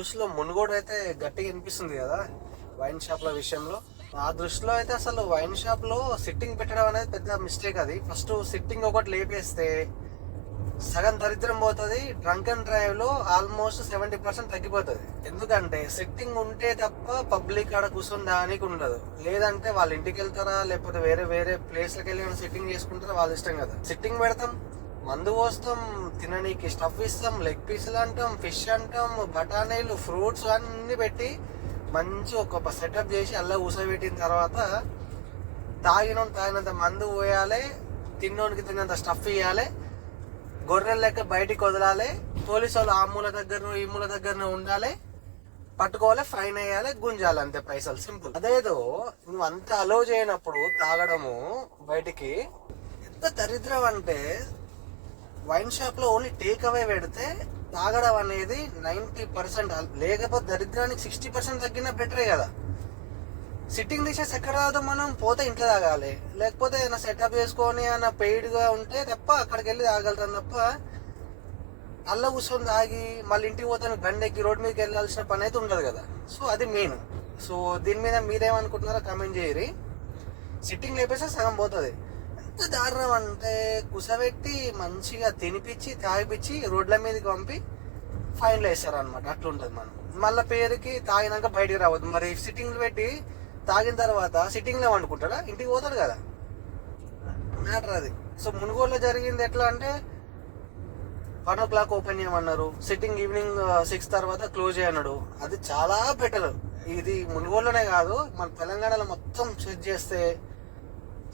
న్యూస్లో మునుగోడు అయితే గట్టిగా వినిపిస్తుంది కదా వైన్ షాప్ల విషయంలో. ఆ దృష్టిలో అయితే అసలు వైన్ షాప్లో సిట్టింగ్ పెట్టడం అనేది పెద్ద మిస్టేక్ అది. ఫస్ట్ సిట్టింగ్ ఒకటి లేపేస్తే సగం దరిద్రం పోతుంది డ్రంక్ అండ్ డ్రైవ్లో ఆల్మోస్ట్ సెవెంటీ పర్సెంట్ తగ్గిపోతుంది. ఎందుకంటే సిట్టింగ్ ఉంటే తప్ప పబ్లిక్ ఆడ కూర్చొని దానికి ఉండదు. లేదంటే వాళ్ళ ఇంటికి వెళ్తారా లేకపోతే వేరే వేరే ప్లేస్లకి వెళ్ళి సిట్టింగ్ చేసుకుంటారా వాళ్ళ ఇష్టం కదా. సిట్టింగ్ పెడతాం మందు పోస్తాం తిననీకి స్టఫ్ ఇస్తాం లెగ్ పీసులు అంటాం ఫిష్ అంటాం బఠానీలు ఫ్రూట్స్ అన్నీ పెట్టి మంచి ఒక సెటప్ చేసి అలా కూసబెట్టిన తర్వాత తాగిన తాగినంత మందు పోయాలి తిన్నోనికి తిన్నంత స్టఫ్ ఇవ్వాలి గొర్రెలు లెక్క బయటికి వదలాలి పోలీసు వాళ్ళు ఆ మూల దగ్గర ఈ మూల దగ్గర ఉండాలి పట్టుకోవాలి ఫైన్ వేయాలి గుంజాలి అంతే పైసలు సింపుల్. అదేదో నువ్వు అంత అలో చేయనప్పుడు తాగడము బయటికి ఎంత దరిద్రం అంటే వైన్ షాప్లో ఓన్లీ టేక్ అవే పెడితే తాగడం అనేది నైంటీ పర్సెంట్ లేకపోతే దరిద్రానికి సిక్స్టీ పర్సెంట్ తగ్గినా బెటరే కదా. సిట్టింగ్ డిషెస్ ఎక్కడ రాదు మనం పోతే ఇంట్లో తాగాలి. లేకపోతే ఏదైనా సెటప్ చేసుకొని ఏమైనా పెయిడ్గా ఉంటే తప్ప అక్కడికి వెళ్ళి తాగలుగుతాం తప్ప అల్ల కూర్చొని తాగి మళ్ళీ ఇంటికి పోతాను బండి ఎక్కి రోడ్ మీదకి వెళ్ళాల్సిన పని అయితే ఉండదు కదా. సో అది మెయిన్. సో దీని మీద మీరేమనుకుంటున్నారో కమెంట్ చేయరి సిట్టింగ్ లేపేస్తే సగం పోతుంది. ఎంత దారుణం అంటే కుసబెట్టి మంచిగా తినిపించి తాగిపించి రోడ్ల మీదకి పంపి ఫైన్లు వేస్తారు అనమాట అట్లుంటుంది మనం. మళ్ళీ పేరుకి తాగినాక బయటికి రావద్దు. మరి సిట్టింగ్లు పెట్టి తాగిన తర్వాత సిట్టింగ్లో వండుకుంటాడా? ఇంటికి పోతాడు కదా. మ్యాటర్ అది. సో మునుగోలులో జరిగింది ఎట్లా అంటే వన్ ఓ క్లాక్ ఓపెన్ చేయమన్నారు. సిట్టింగ్ ఈవినింగ్ సిక్స్ తర్వాత క్లోజ్ చేయన్నాడు అది చాలా బెటర్. ఇది మునుగోలులోనే కాదు. మన తెలంగాణలో మొత్తం చెక్ చేస్తే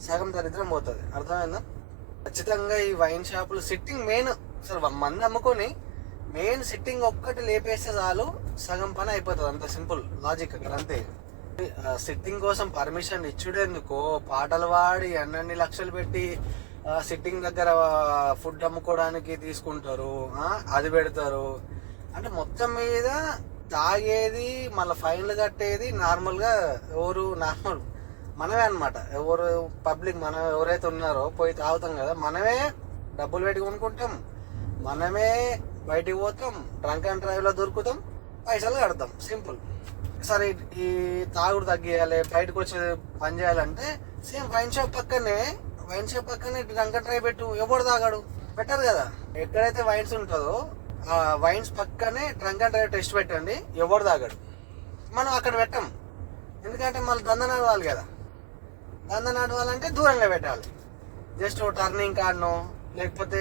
సగం దరిద్రం పోతుంది. అర్థమైందా? ఖచ్చితంగా ఈ వైన్ షాపులు సిట్టింగ్ మెయిన్ అసలు మంది అమ్ముకొని మెయిన్ సిట్టింగ్ ఒక్కటి లేపేస్తే చాలు సగం పని అయిపోతుంది. అంత సింపుల్ లాజిక్ అక్కడ అంతే. సిట్టింగ్ కోసం పర్మిషన్ ఇచ్చుడేందుకో? పాటలు పాడి అన్నన్ని లక్షలు పెట్టి సిట్టింగ్ దగ్గర ఫుడ్ అమ్ముకోవడానికి తీసుకుంటారు. అది పెడతారు. అంటే మొత్తం మీద తాగేది మళ్ళీ ఫైన్లు కట్టేది నార్మల్గా ఎవరు నార్మల్ మనమే అన్నమాట. ఎవరు పబ్లిక్ మనం ఎవరైతే ఉన్నారో పోయి తాగుతాం కదా మనమే డబ్బులు పెట్టి కొనుక్కుంటాం. మనమే బయటికి పోతాం. డ్రంక్ అండ్ డ్రైవ్లో దొరుకుతాం. పైసలు కడతాం. సింపుల్. సరే ఈ తాగుడు తగ్గియాలి బయటకు వచ్చి పని చేయాలంటే సేమ్ వైన్ షాప్ పక్కనే వైన్ షాప్ పక్కనే డ్రంక్ అండ్ డ్రైవ్ పెట్టు. ఎవడు తాగాడు? పెట్టరు కదా. ఎక్కడైతే వైన్స్ ఉంటుందో ఆ వైన్స్ పక్కనే డ్రంక్ అండ్ డ్రైవ్ టెస్ట్ పెట్టండి. ఎవడు తాగాడు? మనం అక్కడ పెట్టం. ఎందుకంటే మళ్ళీ దందనాలు నడవాలి కదా. దంద నడవాలంటే దూరంగా పెట్టాలి. జస్ట్ ఓ టర్నింగ్ కాడనో లేకపోతే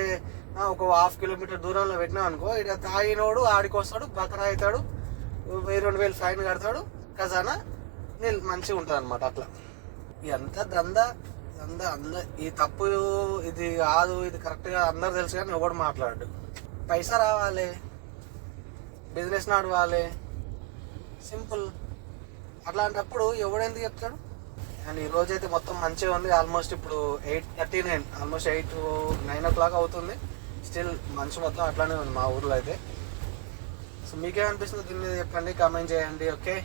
ఒక హాఫ్ కిలోమీటర్ దూరంలో పెట్టినాం అనుకో ఇక్కడ తాగినోడు ఆడికి వస్తాడు బకరా అవుతాడు వెయ్యి రెండు వేలు ఫైన్ కడతాడు ఖజానా నీళ్ళు మంచిగా ఉంటుంది అనమాట అట్లా. ఇదంతా దంద దంద అంద ఈ తప్పు ఇది కాదు ఇది కరెక్ట్గా అందరు తెలుసు కానీ ఎవడు మాట్లాడు పైసా రావాలి బిజినెస్ నడవాలి సింపుల్. అట్లాంటప్పుడు ఎవడెందుకు చెప్తాడు? అండ్ ఈ రోజు అయితే మొత్తం మంచిగా ఉంది. ఆల్మోస్ట్ ఇప్పుడు eight thirty nine almost eight nine o'clock అవుతుంది. స్టిల్ మంచి మొత్తం అట్లానే ఉంది మా ఊర్లో అయితే. సో మీకేమనిపిస్తుందో? దీని మీద చెప్పండి కామెంట్ చేయండి ఓకే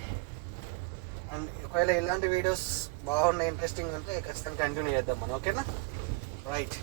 అండ్ ఒకవేళ ఇలాంటి వీడియోస్ బాగున్నాయి ఇంట్రెస్టింగ్ అంటే ఖచ్చితంగా కంటిన్యూ చేద్దాం మనం ఓకేనా రైట్